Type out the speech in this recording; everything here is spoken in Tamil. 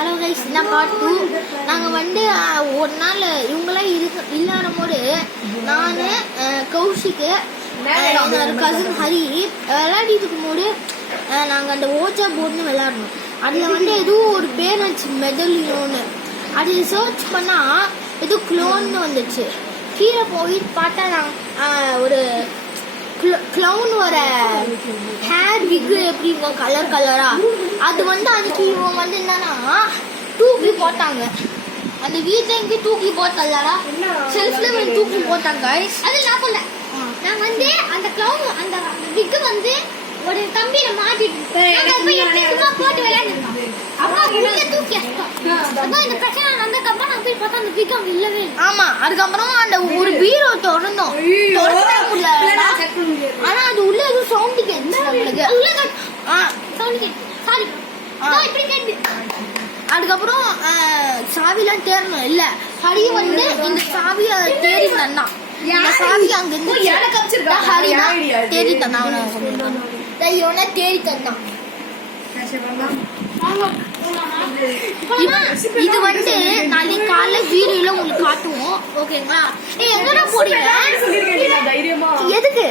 ஹலோ கைஸ், நான் பார்ட் 2. நாங்கள் வந்து ஒரு நாள் இவங்களாம் இல்லாத போது நான் கௌஷிக்கு என்னோட கசின் ஹரி விளையாடிட்டு இருக்கும்போது நாங்கள் அந்த ஓச்சா போர்டுன்னு விளையாடணும். அதில் வந்து எதுவும் ஒரு பேர் வந்துச்சு, மெடலியோன்னு. அதில் சர்ச் பண்ணால் எதுவும் க்ளோன்னு வந்துச்சு. கீழே போய் பார்த்தா நாங்கள் ஒரு க்ளவுன் வர ஹேர் விக்கு எப்படி கலர் கலரா அது வந்து அன்னைக்கு இவங்க வந்து என்னன்னா தூக்கி போட்டாங்க. அந்த வீட்டுல இங்கே தூக்கி போட்டா செல்ஃப்ல தூக்கி போட்டாங்க. அது நான் சொல்ல நான் வந்து அந்த க்ளவுன் அந்த விக்கு வந்து ஒரு கம்பியில மாட்டிட்டு போட்டு விளையாடுறோம். அப்பா தூக்கி அதான் இந்த பிரச்சனை நடந்ததுக்கு நான் போய் பார்த்தா அந்த விக்கு அங்க இல்லவே இல்லை. ஆமா, அதுக்கப்புறம் அந்த ஒரு பீரோ திறந்தோம். ஆனா அது உள்ள எதுவும் சவுண்ட் கேட்டு அதுக்கப்புறம் சாவிலாம் தேடணும். இல்ல ஹரி வந்து இந்த சாவியை தேடி தந்தான். சாவி அங்க இருந்து ஹரி தேடி தந்தான். அவனை தேடி தந்தான். இது வந்து நாளைக்கு காலைல வீடியோல உங்களுக்கு காட்டுவோம். ஓகேங்களா? எங்கடா போறீங்க? எதுக்கு?